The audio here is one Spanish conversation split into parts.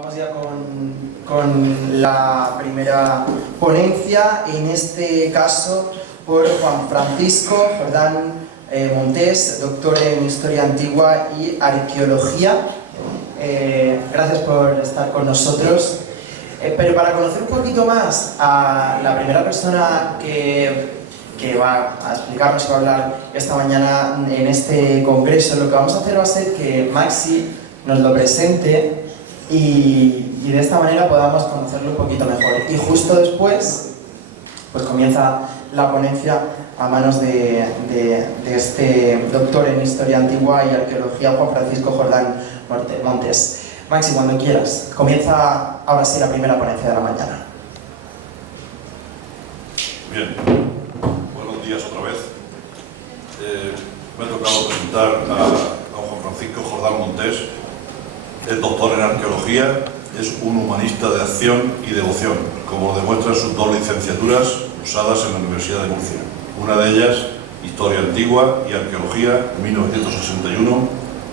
Vamos ya con la primera ponencia, en este caso por Juan Francisco Jordán Montés, doctor en Historia Antigua y Arqueología. Gracias por estar con nosotros. Pero para conocer un poquito más a la primera persona que va a explicarnos y va a hablar esta mañana en este congreso, lo que vamos a hacer va a ser que Maxi nos lo presente y de esta manera podamos conocerlo un poquito mejor. Y justo después pues comienza la ponencia a manos de este doctor en Historia Antigua y Arqueología, Juan Francisco Jordán Montés. Maxi, cuando quieras. Comienza ahora sí la primera ponencia de la mañana. Bien, buenos días otra vez. Me ha tocado presentar a Juan Francisco Jordán Montés. Es doctor en Arqueología, es un humanista de acción y devoción, como lo demuestran sus dos licenciaturas cursadas en la Universidad de Murcia. Una de ellas, Historia Antigua y Arqueología, 1961,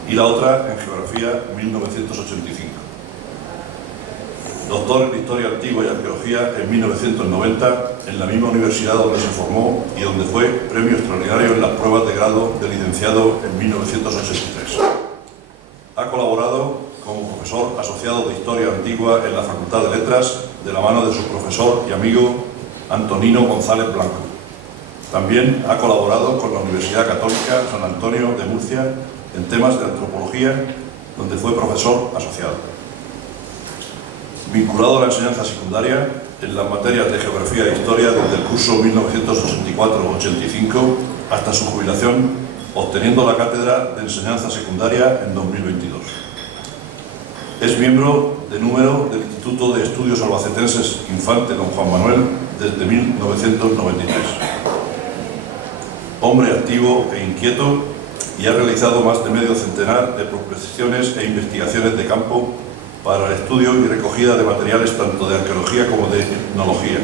y la otra en Geografía, 1985. Doctor en Historia Antigua y Arqueología en 1990, en la misma universidad donde se formó y donde fue premio extraordinario en las pruebas de grado de licenciado en 1983. Ha colaborado como profesor asociado de Historia Antigua en la Facultad de Letras, de la mano de su profesor y amigo Antonino González Blanco. También ha colaborado con la Universidad Católica San Antonio de Murcia en temas de antropología, donde fue profesor asociado. Vinculado a la enseñanza secundaria en las materias de Geografía e Historia desde el curso 1984-85 hasta su jubilación, obteniendo la cátedra de enseñanza secundaria en 2022. Es miembro de número del Instituto de Estudios Albacetenses Infante Don Juan Manuel desde 1993. Hombre activo e inquieto, y ha realizado más de medio centenar de prospecciones e investigaciones de campo para el estudio y recogida de materiales tanto de arqueología como de etnología,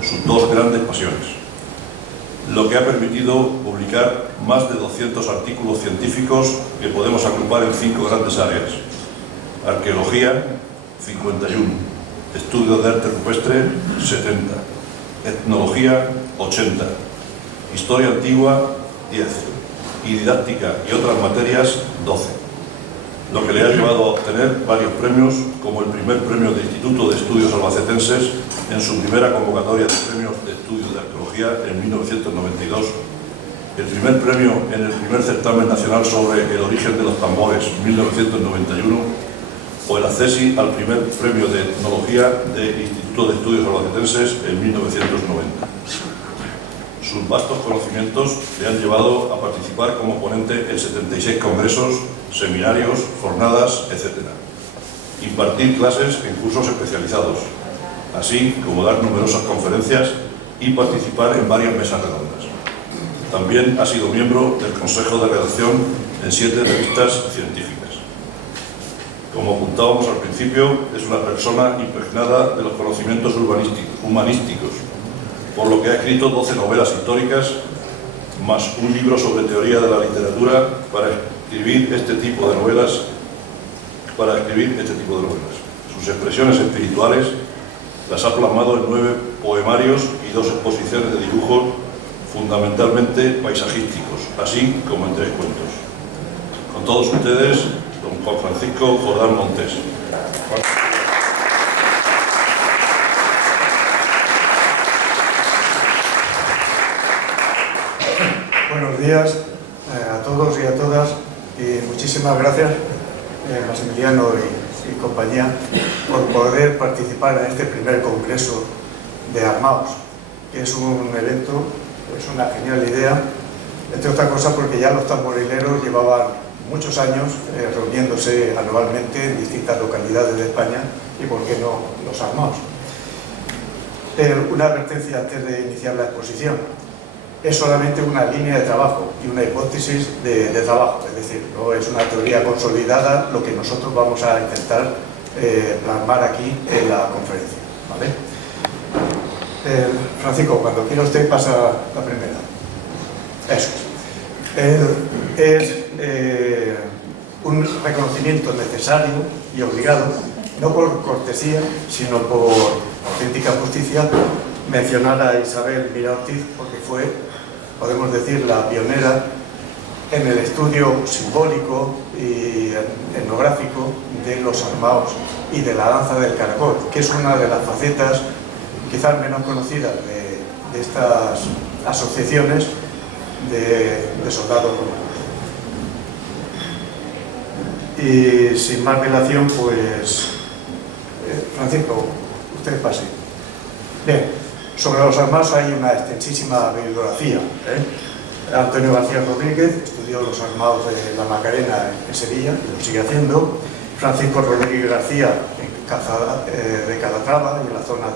sus dos grandes pasiones, lo que ha permitido publicar más de 200 artículos científicos que podemos agrupar en 5 grandes áreas: arqueología, 51, estudio de arte rupestre, 70, etnología, 80, historia antigua, 10, y didáctica y otras materias, 12, lo que le ha llevado a obtener varios premios, como el primer premio del Instituto de Estudios Albacetenses en su primera convocatoria de premios de estudios de arqueología en 1992, el primer premio en el primer certamen nacional sobre el origen de los tambores, 1991, o el acceso al primer premio de etnología del Instituto de Estudios Albacetenses en 1990. Sus vastos conocimientos le han llevado a participar como ponente en 76 congresos, seminarios, jornadas, etc. Impartir clases en cursos especializados, así como dar numerosas conferencias y participar en varias mesas redondas. También ha sido miembro del Consejo de Redacción en 7 revistas científicas. Como apuntábamos al principio, es una persona impregnada de los conocimientos humanísticos, por lo que ha escrito 12 novelas históricas, más un libro sobre teoría de la literatura para escribir este tipo de novelas. Sus expresiones espirituales las ha plasmado en 9 poemarios y 2 exposiciones de dibujos, fundamentalmente paisajísticos, así como en 3 cuentos. Con todos ustedes, don Juan Francisco Jordán Montés. Buenos días a todos y a todas, y muchísimas gracias, Maximiliano y compañía, por poder participar en este primer congreso de Armaos, que es un evento, es una genial idea, entre otras cosas porque ya los tamborileros llevaban muchos años reuniéndose anualmente en distintas localidades de España, y por qué no los Armaos. Una advertencia antes de iniciar la exposición: es solamente una línea de trabajo y una hipótesis de trabajo, es decir, no es una teoría consolidada lo que nosotros vamos a intentar plasmar aquí en la conferencia, ¿vale? Francisco, cuando quiera usted pasa la primera. Eso es un reconocimiento necesario y obligado no por cortesía, sino por auténtica justicia, mencionar a Isabel Mira Ortiz, porque fue, podemos decir, la pionera en el estudio simbólico y etnográfico de los armaos y de la danza del caracol, que es una de las facetas quizás menos conocidas de estas asociaciones de soldados romanos. Y sin más dilación, pues Francisco, usted pase. Bien, sobre los armados hay una extensísima bibliografía. Antonio García Rodríguez estudió los armados de la Macarena en Sevilla y lo sigue haciendo. Francisco Rodríguez García de Calatrava y en la zona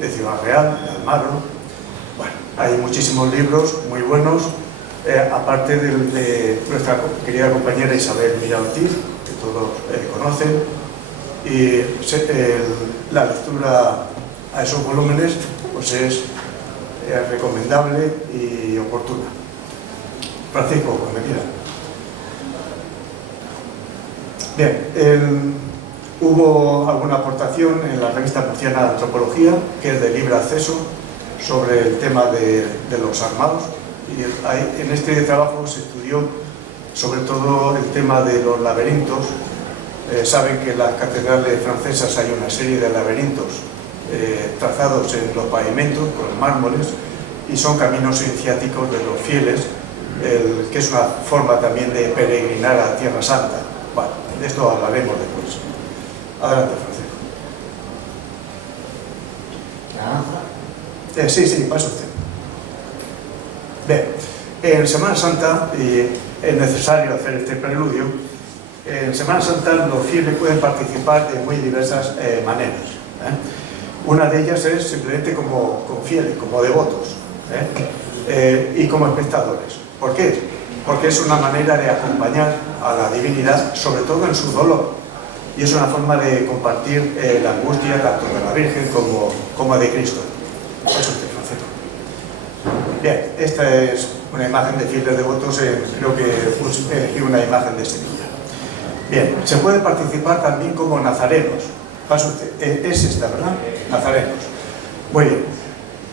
de Ciudad Real, de Almagro. Bueno, hay muchísimos libros muy buenos, aparte de nuestra querida compañera Isabel Mira Ortiz, que todos conocen, y la lectura a esos volúmenes pues es recomendable y oportuna. Francisco, cuando quiera. Bien, hubo alguna aportación en la revista murciana de Antropología, que es de libre acceso, sobre el tema de los armados. Y en este trabajo se estudió sobre todo el tema de los laberintos. Saben que en las catedrales francesas hay una serie de laberintos trazados en los pavimentos con mármoles y son caminos iniciáticos de los fieles, que es una forma también de peregrinar a Tierra Santa. Bueno, de esto hablaremos después. Adelante, Francisco. Sí, pasa usted. Bien, en Semana Santa, y es necesario hacer este preludio, en Semana Santa los fieles pueden participar de muy diversas maneras. Una de ellas es simplemente como fieles, como devotos, y como espectadores. ¿Por qué? Porque es una manera de acompañar a la divinidad, sobre todo en su dolor. Y es una forma de compartir la angustia tanto de la Virgen como de Cristo. Eso es Francisco. Bien, esta es una imagen de fieles devotos, creo que es una imagen de Sevilla. Bien, se puede participar también como nazarenos. Pasa usted, es esta, ¿verdad? Nazarenos. Muy bien.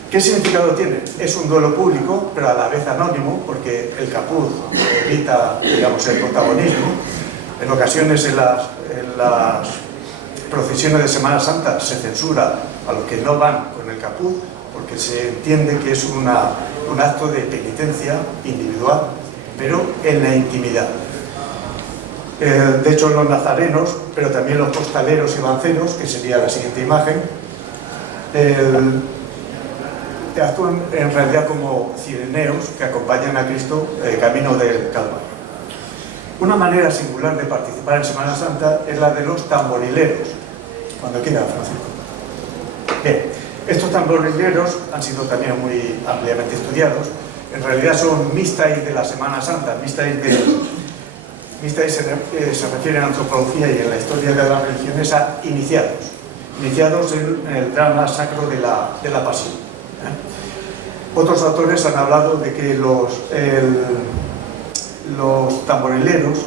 ¿Qué significado tiene? Es un duelo público, pero a la vez anónimo, porque el capuz evita, digamos, el protagonismo. En ocasiones en las procesiones de Semana Santa se censura a los que no van con el capuz, porque se entiende que es un acto de penitencia individual, pero en la intimidad. De hecho, los nazarenos, pero también los postaleros y banceros, que sería la siguiente imagen, actúan en realidad como cireneos que acompañan a Cristo camino del Calvario. Una manera singular de participar en Semana Santa es la de los tamborileros. Cuando quiera, Francisco. Bien, estos tamborileros han sido también muy ampliamente estudiados. En realidad son mistais de la Semana Santa. Mistais se refiere en antropología y en la historia de las religiones a iniciados en el drama sacro de la pasión. Otros autores han hablado de que los tamborileros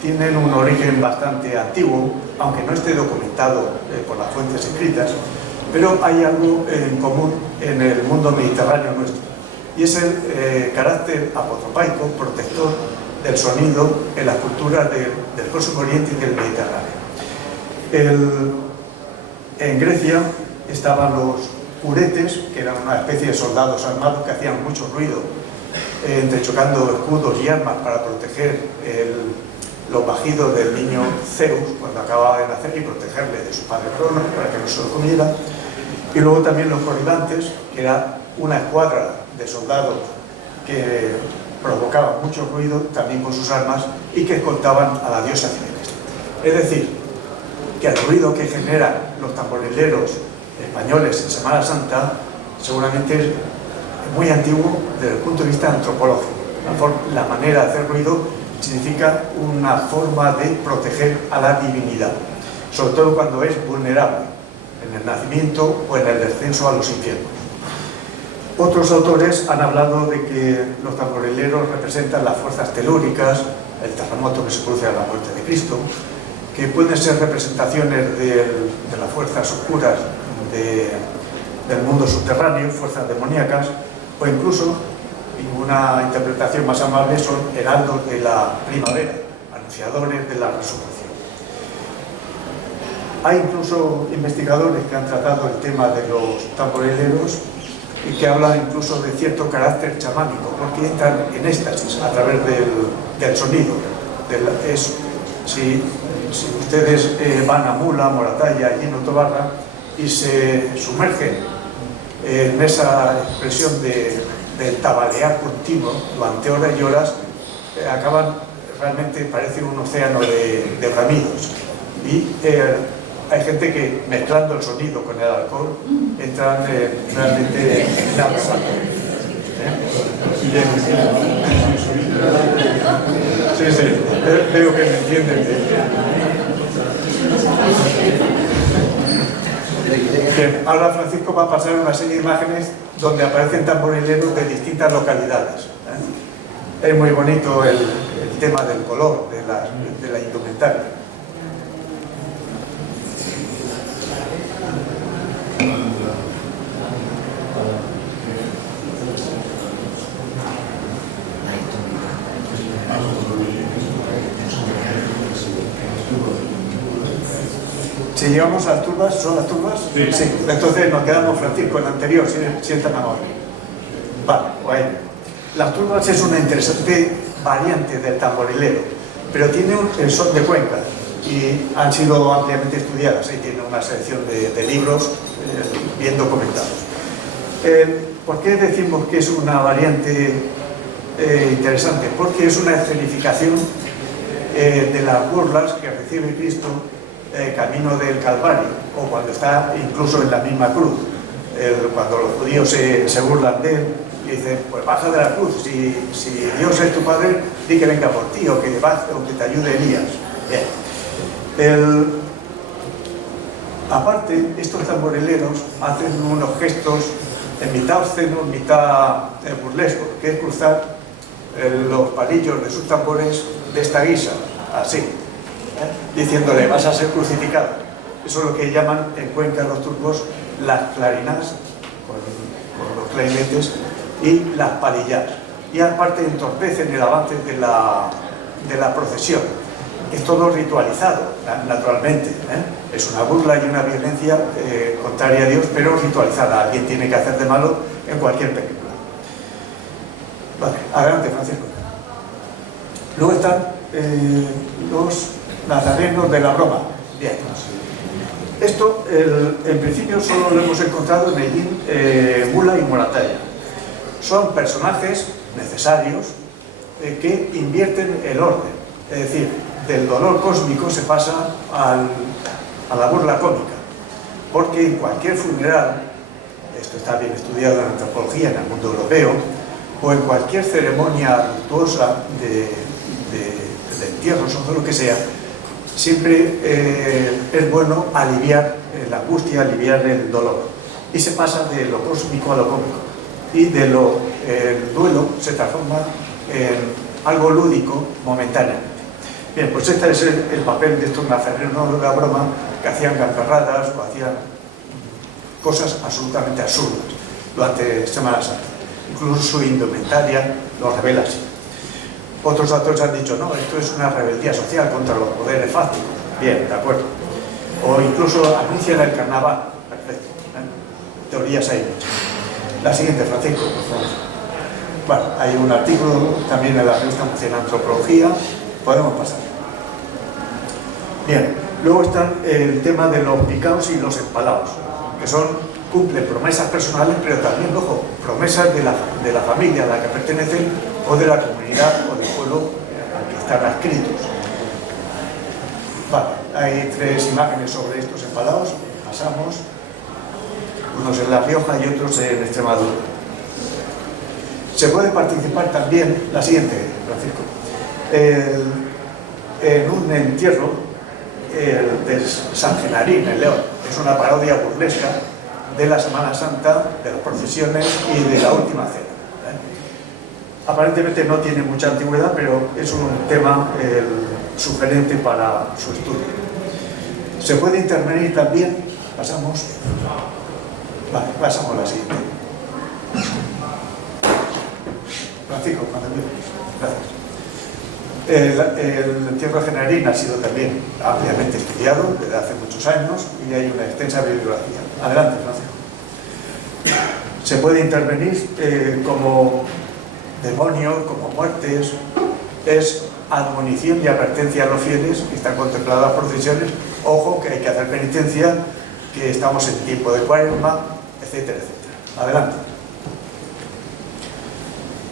tienen un origen bastante antiguo, aunque no esté documentado por las fuentes escritas, pero hay algo en común en el mundo mediterráneo nuestro, y es el carácter apotropaico, protector del sonido en las culturas del Próximo Oriente y del Mediterráneo. En Grecia estaban los curetes, que eran una especie de soldados armados que hacían mucho ruido, entrechocando escudos y armas para proteger los bajidos del niño Zeus cuando acababa de nacer y protegerle de su padre Cronos para que no se lo comiera. Y luego también los coribantes, que era una escuadra de soldados que provocaban mucho ruido también con sus armas y que escoltaban a la diosa Cibeles. Es decir, que el ruido que generan los tamborileros españoles en Semana Santa seguramente es muy antiguo desde el punto de vista antropológico. La manera de hacer ruido significa una forma de proteger a la divinidad, sobre todo cuando es vulnerable, en el nacimiento o en el descenso a los infiernos. Otros autores han hablado de que los tamborileros representan las fuerzas telúricas, el terremoto que se produce a la muerte de Cristo, que pueden ser representaciones de las fuerzas oscuras del mundo subterráneo, fuerzas demoníacas, o incluso, en una interpretación más amable, son heraldos de la primavera, anunciadores de la resurrección. Hay incluso investigadores que han tratado el tema de los tamborileros y que hablan incluso de cierto carácter chamánico, porque entran en éxtasis a través del sonido. Si ustedes van a Mula, Moratalla, Lleno, Tobarra y se sumergen en esa expresión del tabalear continuo durante horas y horas, acaban realmente, parece un océano de bramidos. Y hay gente que, mezclando el sonido con el alcohol, entran realmente en la broma. Sí, veo que me entienden. Bien, ahora Francisco va a pasar una serie de imágenes donde aparecen tamborileros de distintas localidades. Es muy bonito el tema del color, de la indumentaria. Si llegamos a las turbas, ¿son las turbas? Sí. Entonces nos quedamos, Francisco, en la anterior, si es tan amable. Vale, bueno. Las turbas es una interesante variante del tamborilero, pero tiene el son de Cuenca y han sido ampliamente estudiadas. Ahí tiene una selección de libros bien documentados. ¿Por qué decimos que es una variante interesante? Porque es una escenificación de las burlas que recibe Cristo camino del Calvario, o cuando está incluso en la misma cruz. Cuando los judíos se burlan de él y dicen, pues baja de la cruz, si Dios es tu Padre, di que venga por ti, o que te ayude Elías. Bien. Aparte, estos tamborileros hacen unos gestos en mitad obscenos, mitad burlescos, que es cruzar los palillos de sus tambores de esta guisa, así, diciéndole, vas a ser crucificado. Eso es lo que llaman en Cuenca los turcos las clarinas, con los clarinetes, y las palillas. Y aparte entorpecen el avance de la procesión. Es todo ritualizado, naturalmente. Es una burla y una violencia contraria a Dios, pero ritualizada. Alguien tiene que hacer de malo en cualquier película. Vale, adelante, Francisco. Luego están los nazarenos de la broma. Bien. Esto, en principio, solo lo hemos encontrado en Medellín, Mula y Moratalla. Son personajes necesarios que invierten el orden. Es decir, del dolor cósmico se pasa a la burla cómica. Porque en cualquier funeral, esto está bien estudiado en antropología en el mundo europeo, o en cualquier ceremonia luctuosa de entierros o de lo que sea, siempre es bueno aliviar la angustia, aliviar el dolor. Y se pasa de lo cósmico a lo cómico. Y el duelo se transforma en algo lúdico momentáneamente. Bien, pues este es el papel de estos nazarenos de la broma, que hacían gamberradas o hacían cosas absolutamente absurdas durante Semana Santa. Incluso su indumentaria lo revela así. Otros autores han dicho, no, esto es una rebeldía social contra los poderes fácticos. Bien, de acuerdo. O incluso anuncian el carnaval. Perfecto. Teorías hay muchas. La siguiente, Francisco, por favor. Bueno, hay un artículo también en la revista Murciana Antropología. Podemos pasar. Bien, luego está el tema de los picaos y los empalados, que cumplen promesas personales, pero también, ojo, promesas de la familia a la que pertenecen, o de la comunidad o del pueblo al que están adscritos. Vale, hay 3 imágenes sobre estos empalados. Pasamos. Unos en La Rioja y otros en Extremadura. Se puede participar también, la siguiente, Francisco, en un entierro de San Genarín, en León. Es una parodia burlesca de la Semana Santa, de las procesiones y de la Última Cena. Aparentemente no tiene mucha antigüedad, pero es un tema sugerente para su estudio. Se puede intervenir también, pasamos a la siguiente. Francisco, cuando gracias. El entierro generarín ha sido también ampliamente estudiado desde hace muchos años y hay una extensa bibliografía. Adelante, Francisco. Se puede intervenir como demonio, como muertes, es admonición y advertencia a los fieles que están contempladas las procesiones. Ojo, que hay que hacer penitencia, que estamos en tiempo de cuaresma, etcétera, etcétera. Adelante.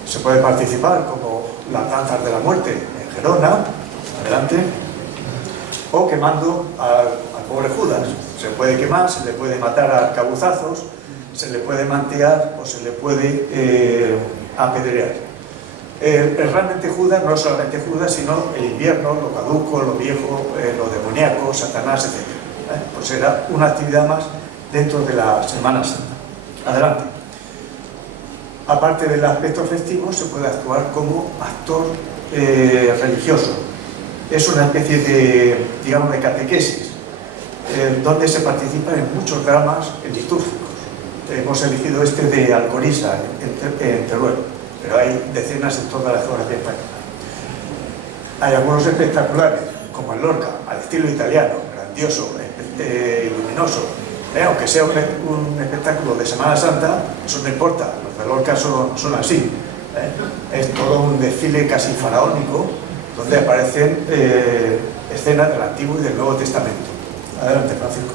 Se puede participar como las danzas de la muerte en Gerona, adelante, o quemando al pobre Judas. Se puede quemar, se le puede matar a arcabuzazos, se le puede mantear o se le puede apedrear. Realmente Judas, no solamente Judas, sino el invierno, lo caduco, lo viejo, lo demoníaco, Satanás, etc. Pues era una actividad más dentro de la Semana Santa. Adelante. Aparte del aspecto festivo, se puede actuar como actor religioso. Es una especie de, digamos, de catequesis, donde se participa en muchos dramas litúrgicos. Hemos elegido este de Alcoriza, en Teruel, pero hay decenas en toda la geografía española. Hay algunos espectaculares, como el Lorca, al estilo italiano, grandioso, luminoso. Aunque sea un espectáculo de Semana Santa, eso no importa, los de Lorca son así. Es todo un desfile casi faraónico, donde aparecen escenas del Antiguo y del Nuevo Testamento. Adelante, Francisco.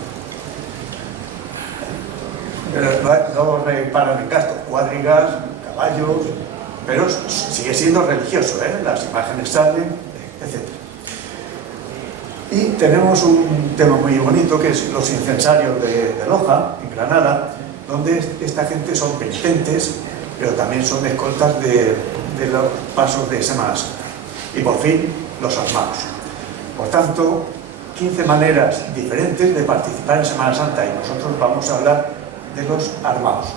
No reparan en gastos, cuadrigas, caballos, pero sigue siendo religioso, las imágenes salen, etc. Y tenemos un tema muy bonito que es los incensarios de Loja, en Granada, donde esta gente son penitentes, pero también son escoltas de los pasos de Semana Santa. Y por fin, los armados. Por tanto, 15 maneras diferentes de participar en Semana Santa, y nosotros vamos a hablar de los armados.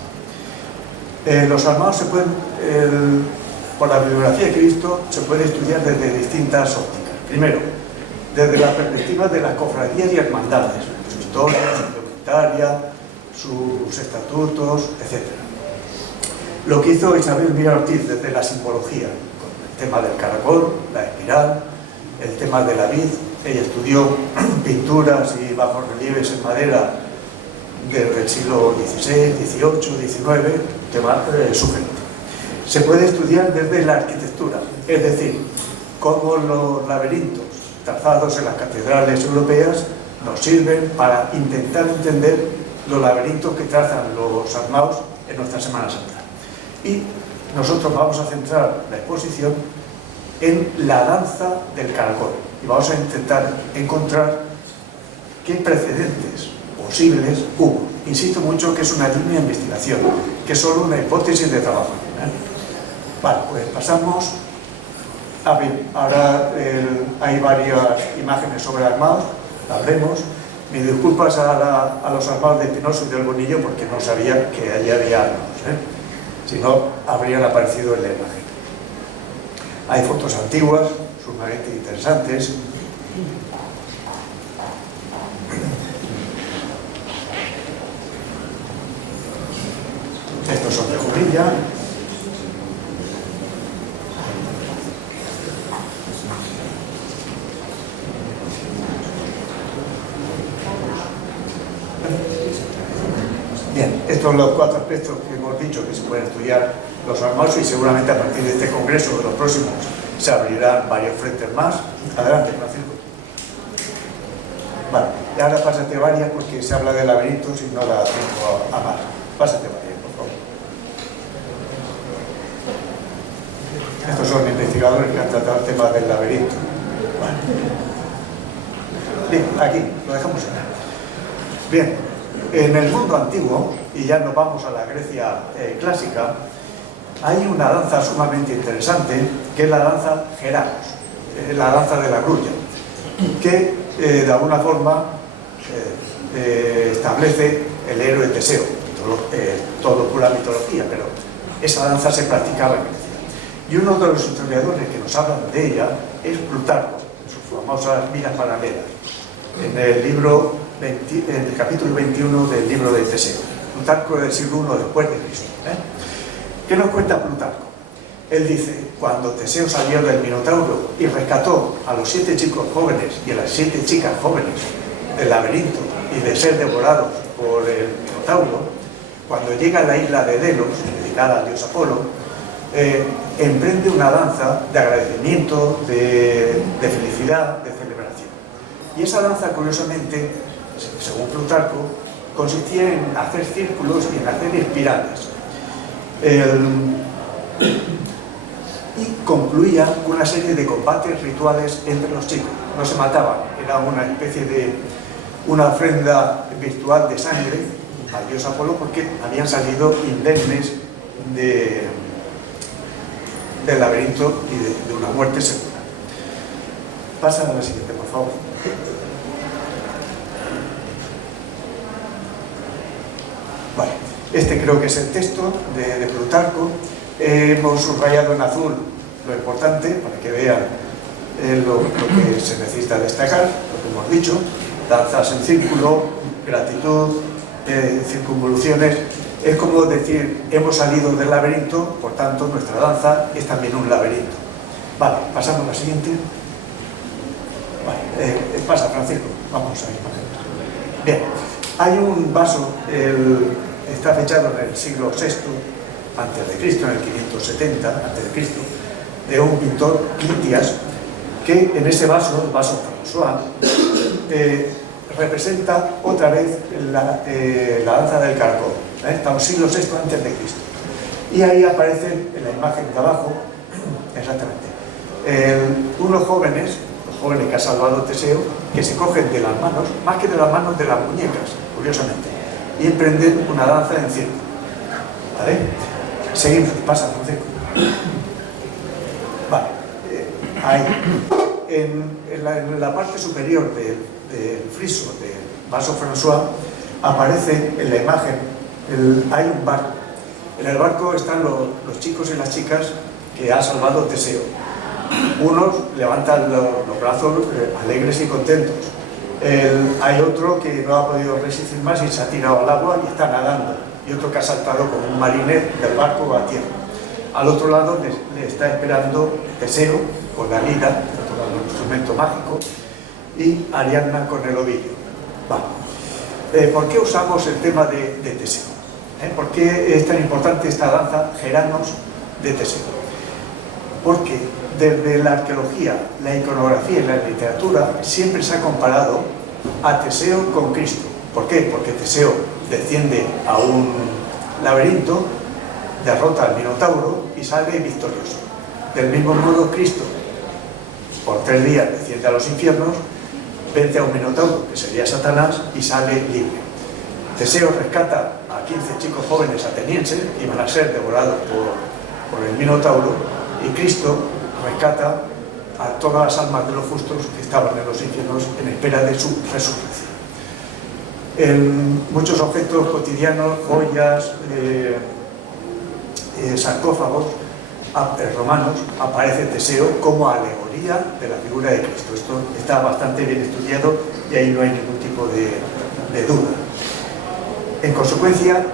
Los armados se pueden, por la bibliografía que he visto, se puede estudiar desde distintas ópticas. Primero, desde la perspectiva de las cofradías y hermandades, su historia, su indumentaria, sus estatutos, etc. Lo que hizo Isabel Mira Ortiz desde la simbología, con el tema del caracol, la espiral, el tema de la vid. Ella estudió pinturas y bajorrelieves en madera del siglo XVI, XVIII, XIX, tema sugerente. Se puede estudiar desde la arquitectura, es decir, cómo los laberintos trazados en las catedrales europeas nos sirven para intentar entender los laberintos que trazan los armados en nuestra Semana Santa. Y nosotros vamos a centrar la exposición en la danza del caracol y vamos a intentar encontrar qué precedentes posibles hubo. Insisto mucho que es una línea de investigación, que es solo una hipótesis de trabajo. Vale, pues pasamos a ver. Ahora hay varias imágenes sobre armados, hablemos. Mis disculpas a los armados de Espinoso y del Bonillo porque no sabía que allí había armados, si no habrían aparecido en la imagen. Hay fotos antiguas, sumamente interesantes. Estos son de Jumilla. Bien, estos son los 4 aspectos que hemos dicho que se pueden estudiar los armados y seguramente a partir de este congreso de los próximos se abrirán varios frentes más. Adelante, Francisco. Vale, y ahora pásate varias porque se habla de laberintos y no da tiempo a más. Pásate varias, por favor. Estos son investigadores que han tratado el tema del laberinto. Vale. Bien, aquí, lo dejamos acá. Bien, en el mundo antiguo, y ya nos vamos a la Grecia clásica, hay una danza sumamente interesante, que es la danza Geramos, la danza de la grulla, que de alguna forma establece el héroe Teseo, todo pura mitología, pero esa danza se practicaba en Grecia. Y uno de los historiadores que nos hablan de ella es Plutarco, en sus famosas vidas paralelas. en el capítulo 21 del libro de Teseo. Plutarco del siglo I después de Cristo. ¿Qué nos cuenta Plutarco? Él dice, cuando Teseo salió del Minotauro y rescató a los 7 chicos jóvenes y a las 7 chicas jóvenes del laberinto y de ser devorados por el Minotauro, cuando llega a la isla de Delos, dedicada al dios Apolo, emprende una danza de agradecimiento, de felicidad, de celebración. Y esa danza, curiosamente, según Plutarco, consistía en hacer círculos y en hacer espirales. Y concluía con una serie de combates rituales entre los chicos. No se mataban, era una especie de una ofrenda virtual de sangre al dios Apolo, porque habían salido indemnes del laberinto y de una muerte segura. Pasa a la siguiente, por favor. Vale, este creo que es el texto de Plutarco. Hemos subrayado en azul lo importante para que vean lo que se necesita destacar, lo que hemos dicho: danzas en círculo, gratitud, circunvoluciones. Es como decir, hemos salido del laberinto, por tanto nuestra danza es también un laberinto. Vale, pasamos a la siguiente. Vale, pasa, Francisco, vamos a ir para adentro. Bien, hay un vaso, está fechado en el siglo VI antes de Cristo, en el 570 antes de Cristo, de un pintor, Clintias, que en ese vaso, el vaso François, representa otra vez la danza del caracol. Estamos siglo VI antes de Cristo. Y ahí aparecen en la imagen de abajo, exactamente, unos jóvenes, los jóvenes que ha salvado Teseo, que se cogen de las manos, más que de las manos, de las muñecas, curiosamente, y emprenden una danza en círculo. ¿Vale? Seguimos, pasa, Francisco. Vale, ahí, en la parte superior del friso del vaso François aparece en la imagen, hay un barco. En el barco están los chicos y las chicas que ha salvado Teseo. Unos levantan los brazos alegres y contentos. Hay otro que no ha podido resistir más y se ha tirado al agua y está nadando. Y otro que ha saltado como un mariner del barco a tierra. Al otro lado le está esperando Teseo con la lira, el instrumento mágico, y Ariadna con el ovillo. Vale. ¿Por qué usamos el tema de Teseo? ¿Por qué es tan importante esta danza Geranos de Teseo? Porque desde la arqueología, la iconografía y la literatura siempre se ha comparado a Teseo con Cristo. ¿Por qué? Porque Teseo desciende a un laberinto, derrota al Minotauro y sale victorioso. Del mismo modo, Cristo, por 3 días desciende a los infiernos, vence a un Minotauro, que sería Satanás, y sale libre. Teseo rescata a 15 chicos jóvenes atenienses, y van a ser devorados por el Minotauro, y Cristo rescata a todas las almas de los justos que estaban en los infiernos en espera de su resurrección. En muchos objetos cotidianos, joyas, sarcófagos romanos, aparece Teseo como alegoría de la figura de Cristo. Esto está bastante bien estudiado y ahí no hay ningún tipo de duda. En consecuencia,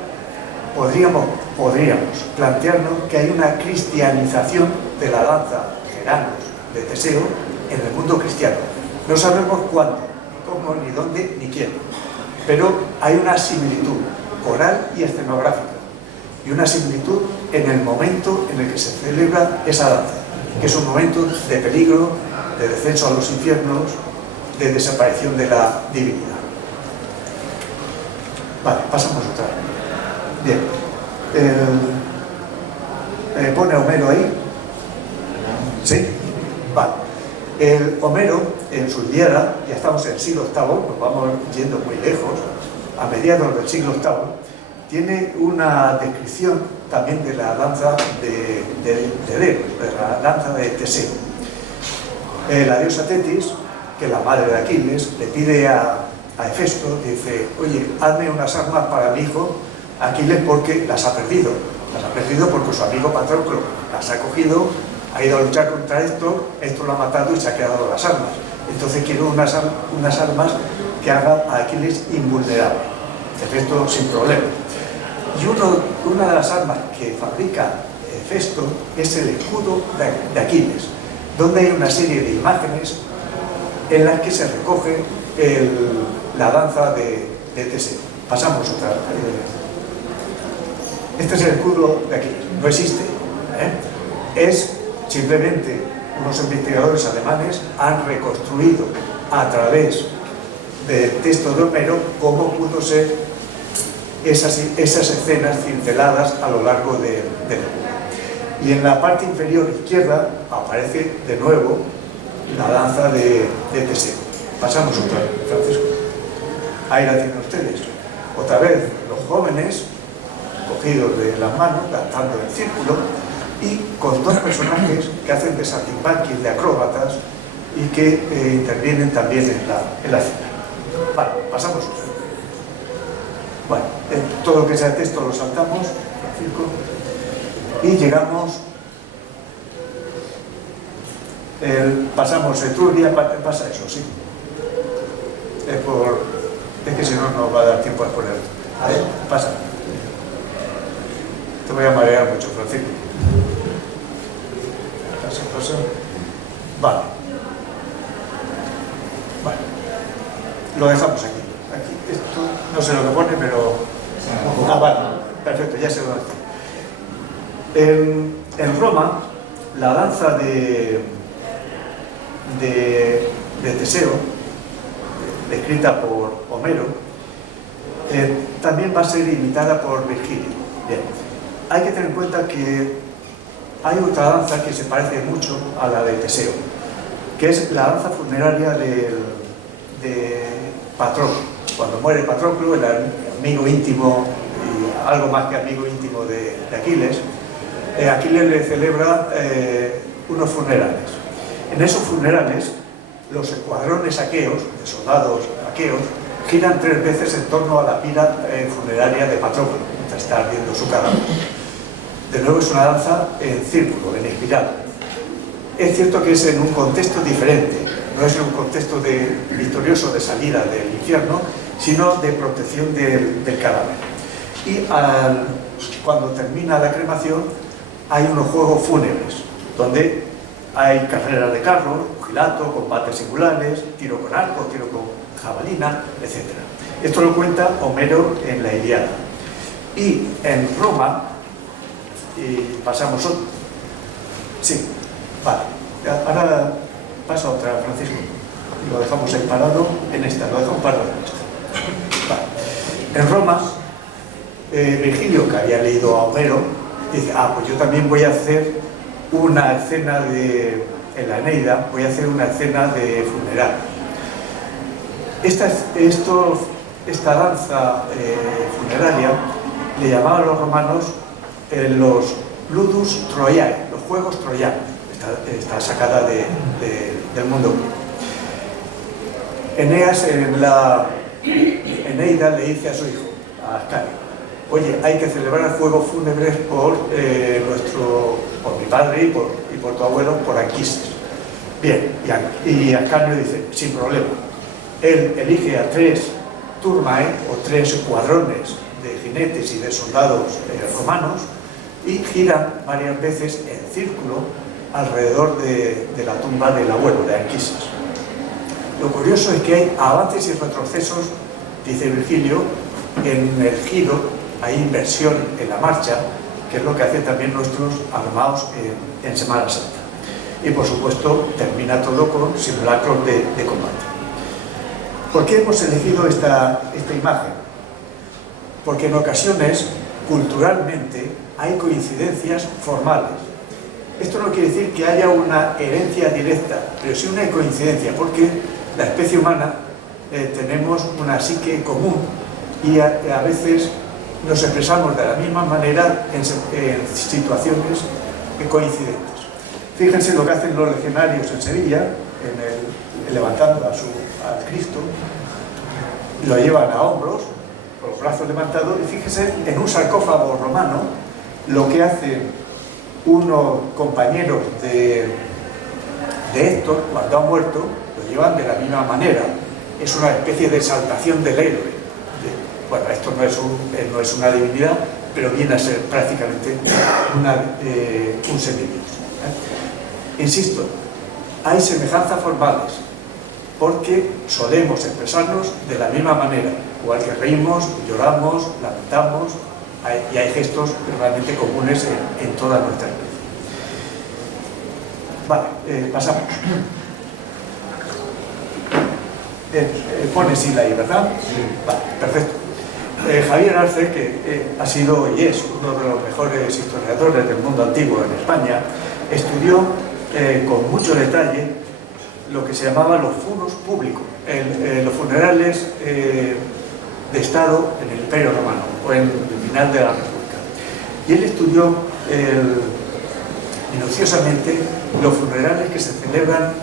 podríamos plantearnos que hay una cristianización de la danza Geranos de Teseo en el mundo cristiano. No sabemos cuándo, ni cómo, ni dónde, ni quién, pero hay una similitud oral y escenográfica, y una similitud en el momento en el que se celebra esa danza, que es un momento de peligro, de descenso a los infiernos, de desaparición de la divinidad. Vale, pasamos a otra. Bien. ¿Pone Homero ahí? ¿Sí? Vale. El Homero, en su Ilíada, ya estamos en el siglo VIII, nos vamos yendo muy lejos, a mediados del siglo VIII, tiene una descripción también de la danza de la danza de Teseo. La diosa Tetis, que es la madre de Aquiles, le pide a Hefesto, dice: oye, hazme unas armas para mi hijo Aquiles, porque las ha perdido. Las ha perdido porque su amigo Patroclo las ha cogido, ha ido a luchar contra esto lo ha matado y se ha quedado las armas. Entonces quiero unas armas que haga a Aquiles invulnerable, el resto sin problema. Y una de las armas que fabrica Festo es el escudo de Aquiles, donde hay una serie de imágenes en las que se recoge la danza de Teseo. Pasamos otra. Este es el escudo de Aquiles, no existe, es simplemente unos investigadores alemanes han reconstruido a través del texto de Homero cómo pudo ser esas escenas cinceladas a lo largo del libro. Y en la parte inferior izquierda aparece de nuevo la danza de Teseo. Pasamos otra vez, Francisco. Ahí la tienen ustedes. Otra vez los jóvenes cogidos de las manos, danzando en círculo, y con dos personajes que hacen de saltimbanquis, de acróbatas, y que intervienen también en la escena. Vale, pasamos otra vez. Bueno, todo lo que sea texto lo saltamos, Francisco, y llegamos, pasamos Etruria, pasa eso, sí. Es que si no, no va a dar tiempo a exponerlo. A ver, pasa. Te voy a marear mucho, Francisco. Pasa. Vale. Vale. Lo dejamos aquí. Esto no sé lo que pone, pero... Ah, vale. Perfecto, ya se lo hace. En Roma, la danza de Teseo, escrita por Homero, también va a ser imitada por Virgilio. Bien. Hay que tener en cuenta que hay otra danza que se parece mucho a la de Teseo, que es la danza funeraria de Patroclo. Cuando muere Patroclo, el amigo íntimo y algo más que amigo íntimo de Aquiles, Aquiles le celebra unos funerales. En esos funerales, los escuadrones aqueos, de soldados aqueos, giran 3 veces en torno a la pira funeraria de Patroclo, mientras está ardiendo su cadáver. De nuevo es una danza en círculo, en espiral. Es cierto que es en un contexto diferente, no es en un contexto victorioso de salida del infierno, sino de protección del cadáver. Y cuando termina la cremación, hay unos juegos fúnebres, donde hay carreras de carros, pugilato, combates singulares, tiro con arco, tiro con jabalina, etc. Esto lo cuenta Homero en la Ilíada. Y en Roma, y pasamos otro. Sí, vale. Ahora pasa otra, Francisco. Lo dejamos ahí parado en esta, lo dejamos parado en esta. Vale. En Roma, Virgilio, que había leído a Homero, dice, pues yo también voy a hacer una escena en la Eneida, voy a hacer una escena de funeral. Esta danza funeraria le llamaban los romanos los ludus troiae, los juegos troyanos. Está sacada del mundo griego. Eneas en la Eneida le dice a su hijo, a Ascanio, oye, hay que celebrar juegos fúnebres por mi padre y por tu abuelo, por Anquises. Bien, y Ascanio dice, sin problema. Él elige a 3 turmae, o 3 escuadrones de jinetes y de soldados romanos, y giran varias veces en círculo alrededor de la tumba del abuelo, de Anquises. Lo curioso es que hay avances y retrocesos, dice Virgilio, en el giro, hay inversión en la marcha, que es lo que hacen también nuestros armados en Semana Santa. Y por supuesto termina todo con simulacros de combate. ¿Por qué hemos elegido esta imagen? Porque en ocasiones, culturalmente, hay coincidencias formales. Esto no quiere decir que haya una herencia directa, pero sí una coincidencia, porque la especie humana tenemos una psique común y a veces nos expresamos de la misma manera en situaciones coincidentes. Fíjense lo que hacen los legionarios en Sevilla, levantando al Cristo, lo llevan a hombros, con los brazos levantados, y fíjense en un sarcófago romano lo que hacen unos compañeros de Héctor, cuando ha muerto, lo llevan de la misma manera. es una especie de exaltación del héroe. Bueno, esto no es una divinidad, pero viene a ser prácticamente un semidios. Insisto, hay semejanzas formales, porque solemos expresarnos de la misma manera, igual que reímos, lloramos, lamentamos, y hay gestos realmente comunes en toda nuestra especie. Vale, pasamos. Pone Sila ahí, ¿verdad? Sí. Vale, perfecto. Javier Arce, que ha sido y es uno de los mejores historiadores del mundo antiguo en España, estudió con mucho detalle lo que se llamaba los funos públicos, los funerales de Estado en el Imperio Romano o en el final de la República. Y él estudió minuciosamente los funerales que se celebran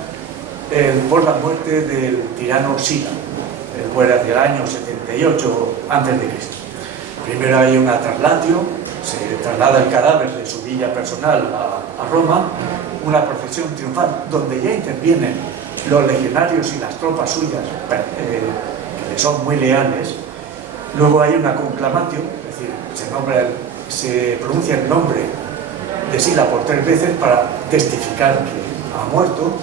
por la muerte del tirano Sila. Muere hacia el año 78 a.C. Primero hay una traslatio, se traslada el cadáver de su villa personal a Roma, una procesión triunfal donde ya intervienen los legionarios y las tropas suyas que le son muy leales. Luego hay una conclamatio, es decir, se pronuncia el nombre de Sila por 3 veces para testificar que ha muerto,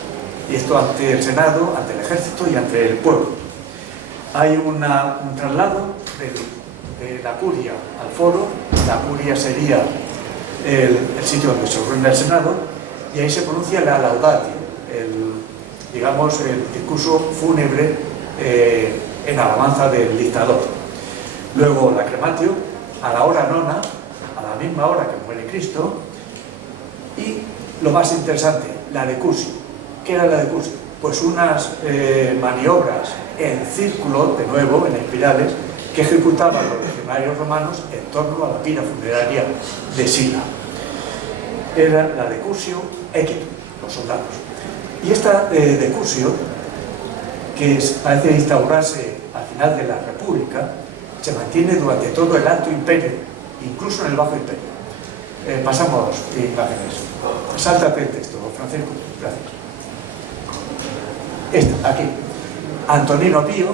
y esto ante el Senado, ante el ejército y ante el pueblo. Hay un traslado de la curia al foro. La curia sería el sitio donde se reúne el Senado, y ahí se pronuncia la laudatio, digamos, el discurso fúnebre en alabanza del dictador. Luego la crematio, a la hora nona, a la misma hora que muere Cristo. Y lo más interesante, la decursio. ¿Qué era la decursio? Pues unas maniobras en círculo, de nuevo, en espirales, que ejecutaban los legionarios romanos en torno a la pira funeraria de Sila. Era la decursio equitum, los soldados. Y esta decursio, que parece instaurarse al final de la República, se mantiene durante todo el Alto Imperio, incluso en el Bajo Imperio. Pasamos imágenes. Sáltate el texto, Francisco. Gracias. Esta, aquí. Antonino Pío,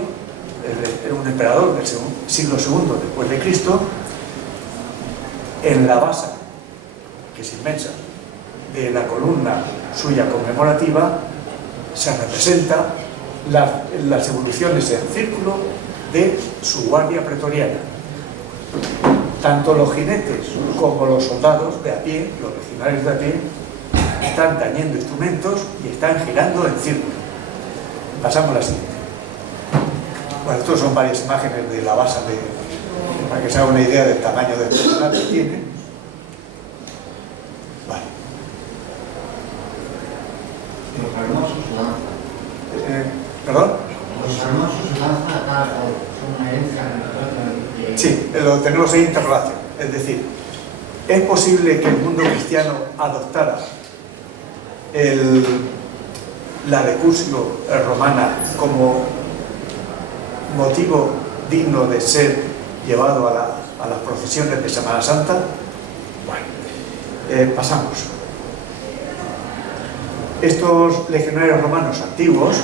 era un emperador del siglo II después de Cristo, en la base, que es inmensa, de la columna suya conmemorativa, se representa las evoluciones en círculo de su guardia pretoriana. Tanto los jinetes como los soldados de a pie, los legionarios de a pie, están tañendo instrumentos y están girando en círculo. Pasamos a la siguiente. Bueno, estos son varias imágenes de la base, para que se haga una idea del tamaño del personal que tiene. Vale. Los hermosos lanzan. ¿Perdón? Los hermosos lanzan acá son una herencia de... Sí, lo tenemos ahí interrelación. Es decir, ¿es posible que el mundo cristiano adoptara la decursio romana como motivo digno de ser llevado a las procesiones de Semana Santa? Bueno, pasamos. Estos legionarios romanos antiguos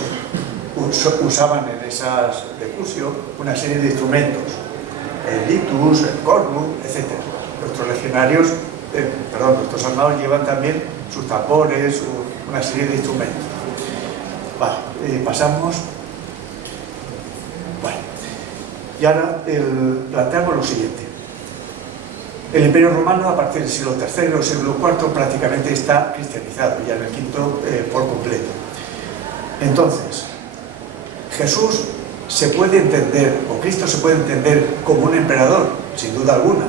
usaban en esas decursio una serie de instrumentos, el litus, el cornu, etc. Nuestros legionarios, nuestros armados llevan también sus tambores, una serie de instrumentos. Vale, pasamos. Bueno, y ahora planteamos lo siguiente. El Imperio Romano, a partir del siglo III o siglo IV, prácticamente está cristianizado, ya en el V por completo. Entonces, Jesús se puede entender, o Cristo se puede entender como un emperador, sin duda alguna.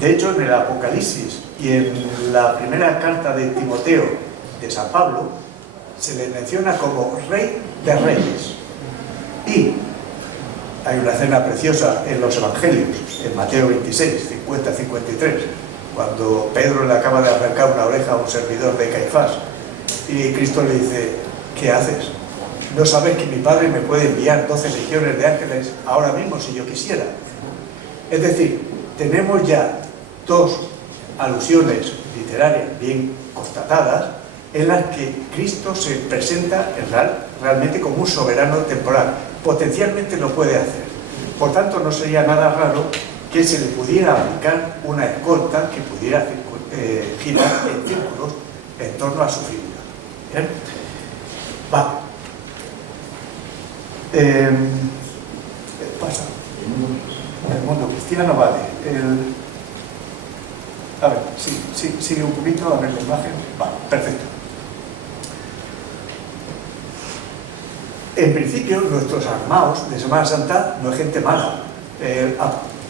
De hecho, en el Apocalipsis y en la primera carta de Timoteo de San Pablo, se le menciona como Rey de Reyes. Y hay una escena preciosa en los Evangelios, en Mateo 26, 50-53, cuando Pedro le acaba de arrancar una oreja a un servidor de Caifás, y Cristo le dice: ¿qué haces? ¿No sabes que mi Padre me puede enviar 12 legiones de ángeles ahora mismo si yo quisiera? Es decir, tenemos ya dos alusiones literarias bien constatadas en las que Cristo se presenta realmente como un soberano temporal, potencialmente lo puede hacer. Por tanto, no sería nada raro que se le pudiera aplicar una escolta que pudiera girar en círculos en torno a su figura. ¿Bien? Va. Pasa. El mundo cristiano, vale. A ver, sí, sigue un poquito, a ver la imagen. Vale, perfecto. En principio, nuestros armaos de Semana Santa no es gente mala.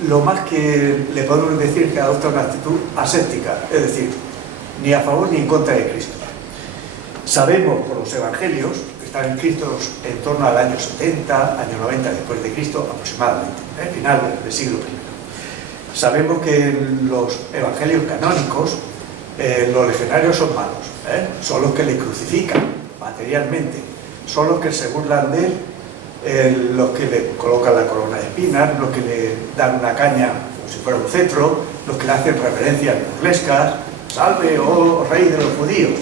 Lo más que le podemos decir es que adopta una actitud aséptica, es decir, ni a favor ni en contra de Cristo. Sabemos por los evangelios, que están escritos en torno al año 70, año 90 después de Cristo aproximadamente, final del siglo I. Sabemos que en los evangelios canónicos los legionarios son malos, son los que le crucifican materialmente, son los que se burlan de él, los que le colocan la corona de espinas, los que le dan una caña como si fuera un cetro, los que le hacen reverencias burlescas, salve, oh rey de los judíos,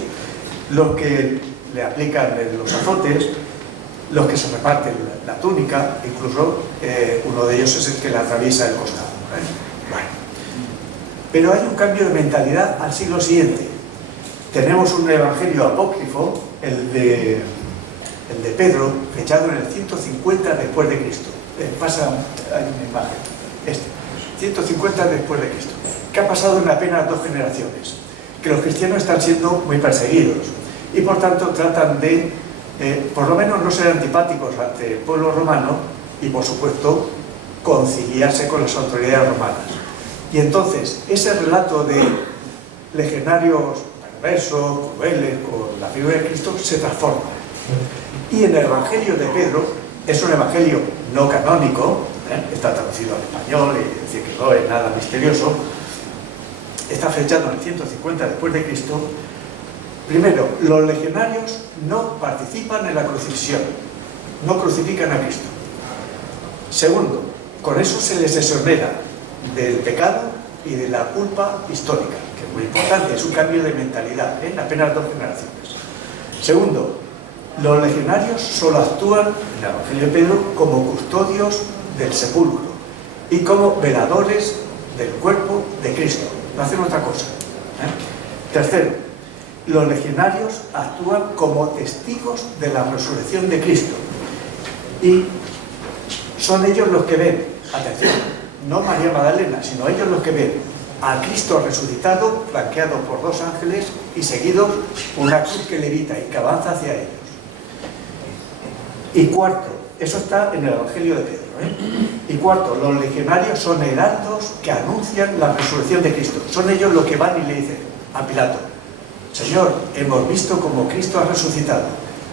los que le aplican los azotes, los que se reparten la túnica, incluso uno de ellos es el que le atraviesa el costado. Bueno. Pero hay un cambio de mentalidad al siglo siguiente. Tenemos un evangelio apócrifo, el de Pedro, fechado en el 150 después de Cristo. Hay una imagen. 150 después de Cristo. ¿Qué ha pasado en apenas 2 generaciones? Que los cristianos están siendo muy perseguidos y por tanto tratan de, por lo menos, no ser antipáticos ante el pueblo romano y, por supuesto, conciliarse con las autoridades romanas. Y entonces, ese relato de legionarios perversos, crueles, con la figura de Cristo, se transforma. Y en el Evangelio de Pedro, es un evangelio no canónico, está traducido al español, y decir que no es nada misterioso, está fechado en el 150 después de Cristo. Primero, los legionarios no participan en la crucifixión, no crucifican a Cristo. Segundo, con eso se les exonera del pecado y de la culpa histórica, que es muy importante, es un cambio de mentalidad en apenas 2 generaciones. Segundo, los legionarios solo actúan, en el Evangelio de Pedro, como custodios del sepulcro y como veladores del cuerpo de Cristo, no hacen otra cosa. Tercero, los legionarios actúan como testigos de la resurrección de Cristo y son ellos los que ven, atención, no María Magdalena, sino ellos los que ven a Cristo resucitado, flanqueado por 2 ángeles y seguido una cruz que levita y que avanza hacia ellos. Y cuarto, eso está en el Evangelio de Pedro, Y cuarto, los legionarios son heraldos que anuncian la resurrección de Cristo. Son ellos los que van y le dicen a Pilato: Señor, hemos visto como Cristo ha resucitado.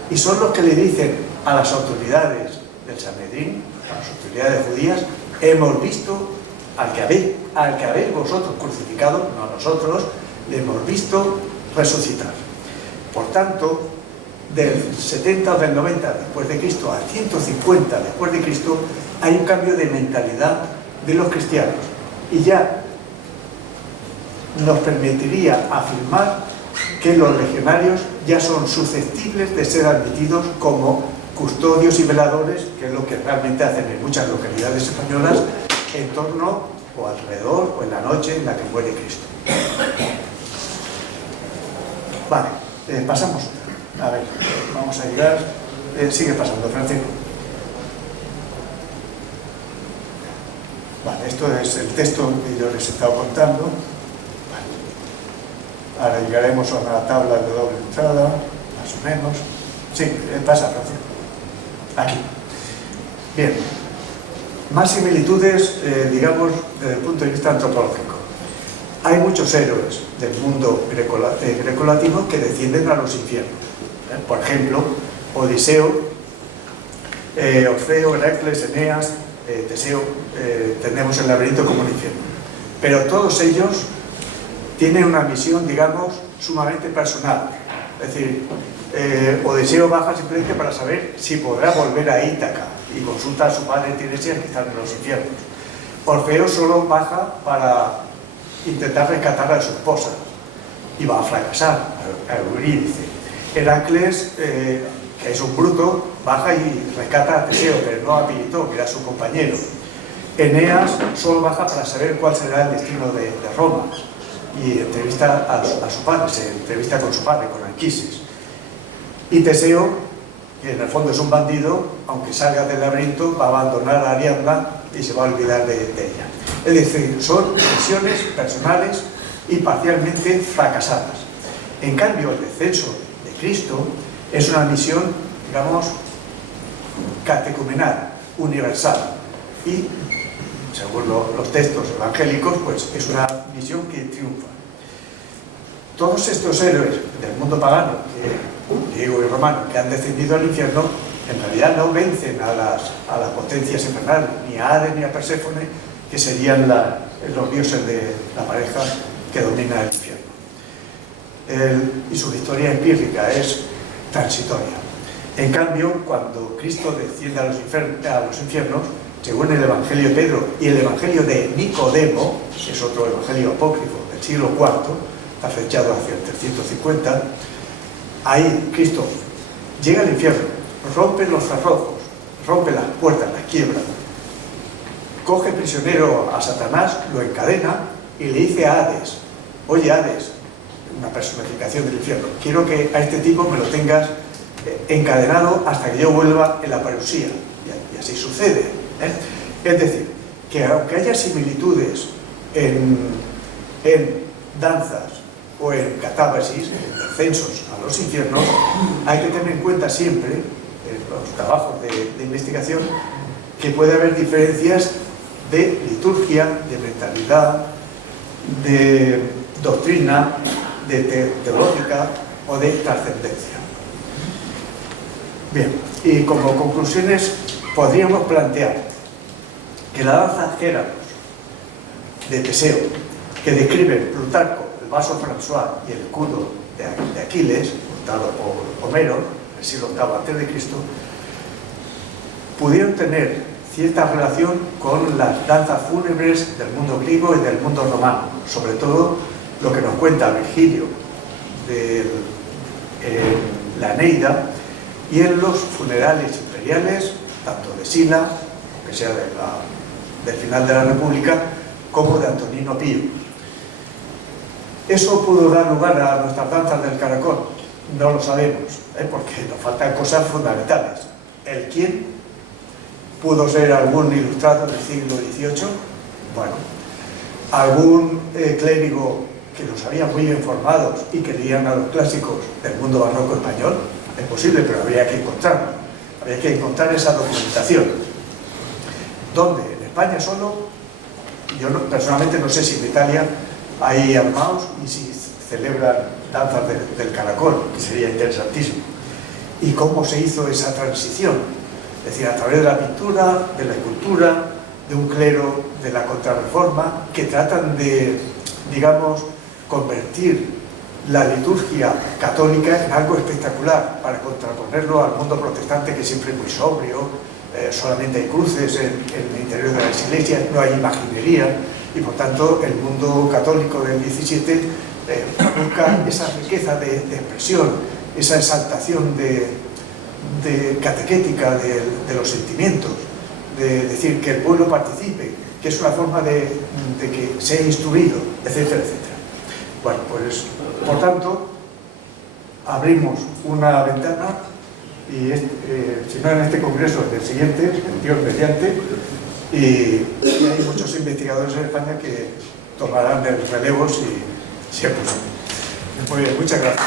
Y son los que le dicen a las autoridades del Sanedrín, a las autoridades judías: hemos visto al que habéis vosotros crucificado, no a nosotros, le hemos visto resucitar. Por tanto, del 70 o del 90 después de Cristo al 150 después de Cristo, hay un cambio de mentalidad de los cristianos. Y ya nos permitiría afirmar que los legionarios ya son susceptibles de ser admitidos como custodios y veladores, que es lo que realmente hacen en muchas localidades españolas, en torno o alrededor o en la noche en la que muere Cristo. Vale, pasamos. A ver, vamos a llegar. Sigue pasando, Francisco. Vale, esto es el texto que yo les he estado contando. Vale. Ahora llegaremos a una tabla de doble entrada, más o menos. Sí, pasa, Francisco. Aquí. Bien. Más similitudes, digamos, desde el punto de vista antropológico. Hay muchos héroes del mundo grecolatino que descienden a los infiernos. Por ejemplo, Odiseo, Orfeo, Heracles, Eneas, Teseo, tenemos el laberinto como un infierno. Pero todos ellos tienen una misión, digamos, sumamente personal. Es decir, Odiseo baja simplemente para saber si podrá volver a Ítaca y consulta a su padre Tiresias, que está en los infiernos. Orfeo solo baja para intentar rescatar a su esposa y va a fracasar, a Eurídice. Heracles, que es un bruto, baja y rescata a Teseo, pero no a Pirito, que era su compañero. Eneas solo baja para saber cuál será el destino de Roma y entrevista a su padre, se entrevista con su padre, con Anquises. Y Teseo, que en el fondo es un bandido, aunque salga del laberinto, va a abandonar a Ariadna y se va a olvidar de ella. Es decir, son misiones personales y parcialmente fracasadas. En cambio, el descenso de Cristo es una misión, digamos, catecumenal, universal, y según los textos evangélicos, pues es una misión que triunfa. Todos estos héroes del mundo pagano, griego y romano, que han descendido al infierno, en realidad no vencen a las potencias infernales, ni a Hades ni a Perséfone, que serían los dioses de la pareja que domina el infierno. Y su victoria empírica es transitoria. En cambio, cuando Cristo desciende a los infiernos, según el Evangelio de Pedro y el Evangelio de Nicodemo, que es otro evangelio apócrifo del siglo IV, está fechado hacia el 350, ahí Cristo llega al infierno, rompe los cerrojos, rompe las puertas, las quiebra, coge prisionero a Satanás, lo encadena y le dice a Hades: oye Hades, una personificación del infierno, quiero que a este tipo me lo tengas encadenado hasta que yo vuelva en la parusía. Y así sucede, ¿eh? Es decir, que aunque haya similitudes en danzas o en catábasis, en descensos a los infiernos, hay que tener en cuenta siempre, en los trabajos de investigación, que puede haber diferencias de liturgia, de mentalidad, de doctrina, de teológica o de trascendencia. Bien, y como conclusiones podríamos plantear que la danza Héranos de Teseo, que describen Plutarco, el vaso François y el escudo de Aquiles, contado por Homero, en el siglo VIII a.C., pudieron tener cierta relación con las danzas fúnebres del mundo griego y del mundo romano, sobre todo lo que nos cuenta Virgilio de la Eneida y en los funerales imperiales, tanto de Sila, que sea del final de la República, como de Antonino Pío. ¿Eso pudo dar lugar a nuestras danzas del caracol? No lo sabemos, porque nos faltan cosas fundamentales. ¿El quién? ¿Pudo ser algún ilustrado del siglo XVIII? Bueno, algún clérigo que los había muy bien formados y que leían a los clásicos del mundo barroco español. Es posible, pero habría que encontrarlo. Habría que encontrar esa documentación. ¿Dónde? En España solo. Yo personalmente no sé si en Italia hay armados y si celebran danzas del caracol, que sería interesantísimo. ¿Y cómo se hizo esa transición? Es decir, a través de la pintura, de la escultura, de un clero de la Contrarreforma, que tratan de, digamos, convertir la liturgia católica en algo espectacular para contraponerlo al mundo protestante, que siempre es muy sobrio, solamente hay cruces en el interior de las iglesias, no hay imaginería, y por tanto el mundo católico del XVII busca esa riqueza de expresión, esa exaltación de catequética de los sentimientos, de decir que el pueblo participe, que es una forma de que sea instruido, etcétera, etcétera. Bueno, pues por tanto abrimos una ventana y si no en este congreso, en el siguiente, el Dios mediante, y hay muchos investigadores en España que tomarán el relevo si es posible. Muy bien, muchas gracias.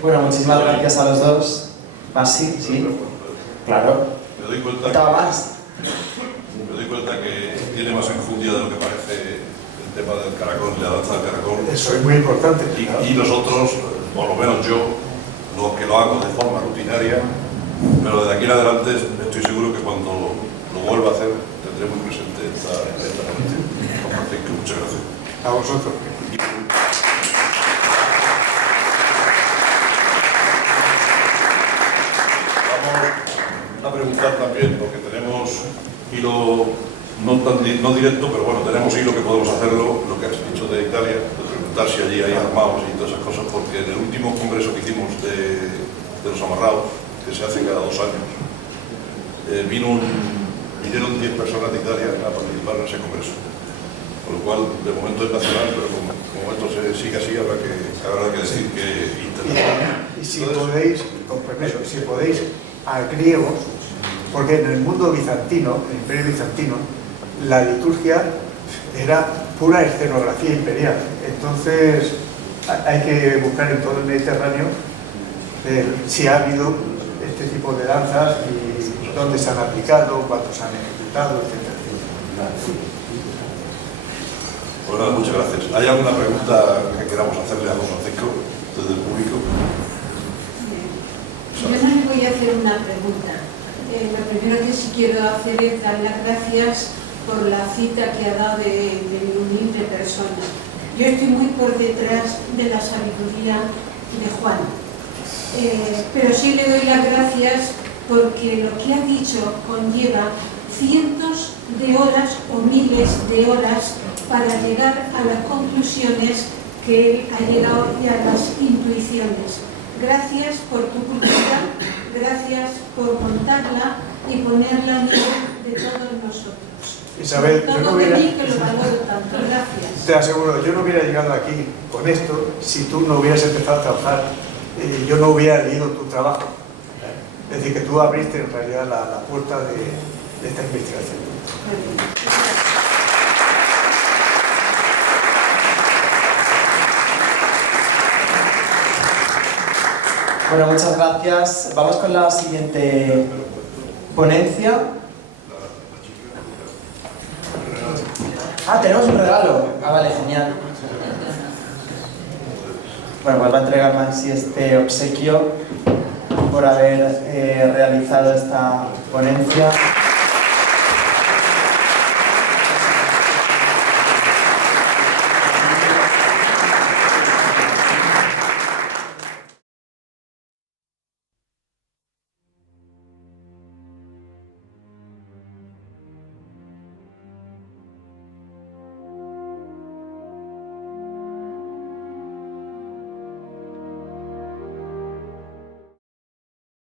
Bueno, muchísimas gracias a los dos. Masi, sí, claro. Me doy cuenta que tiene más enjundia de lo que parece el tema del caracol, la danza del caracol. Eso es muy importante. Y nosotros, por lo menos yo, que lo hago de forma rutinaria, pero de aquí en adelante estoy seguro que cuando lo vuelva a hacer tendré muy presente esta noche. Muchas gracias. A vosotros. Vamos, preguntar también, porque tenemos hilo no directo, pero bueno, tenemos hilo que podemos hacerlo, lo que has dicho de Italia, de preguntar si allí hay armados y todas esas cosas, porque en el último congreso que hicimos de los amarrados, que se hace cada 2 años, vinieron 10 personas de Italia a participar en ese congreso. Con lo cual, de momento es nacional, pero como esto se sigue así, habrá que decir que internacional. Y si podéis, con permiso, si podéis, a griegos, porque en el mundo bizantino, en el Imperio Bizantino, la liturgia era pura escenografía imperial. Entonces, hay que buscar en todo el Mediterráneo si ha habido este tipo de danzas y dónde se han aplicado, cuántos se han ejecutado, etcétera, etcétera. Pues nada, muchas gracias. ¿Hay alguna pregunta que queramos hacerle a don Francisco desde el público? Yo no le voy a hacer una pregunta. Lo primero que sí quiero hacer es dar las gracias por la cita que ha dado de mi humilde persona. Yo estoy muy por detrás de la sabiduría de Juan, pero sí le doy las gracias porque lo que ha dicho conlleva cientos de horas o miles de horas para llegar a las conclusiones que él ha llegado y a las intuiciones. Gracias por tu cultura, gracias por contarla y ponerla a nivel de todos nosotros. Isabel, yo no hubiera... de mí, que lo valoro tanto. Gracias. Te aseguro, yo no hubiera llegado aquí con esto si tú no hubieras empezado a trabajar y yo no hubiera leído tu trabajo. Es decir, que tú abriste en realidad la puerta de esta investigación. Bueno, muchas gracias. Vamos con la siguiente ponencia. Ah, tenemos un regalo. Ah, vale, genial. Bueno, pues va a entregar Maxi este obsequio por haber realizado esta ponencia.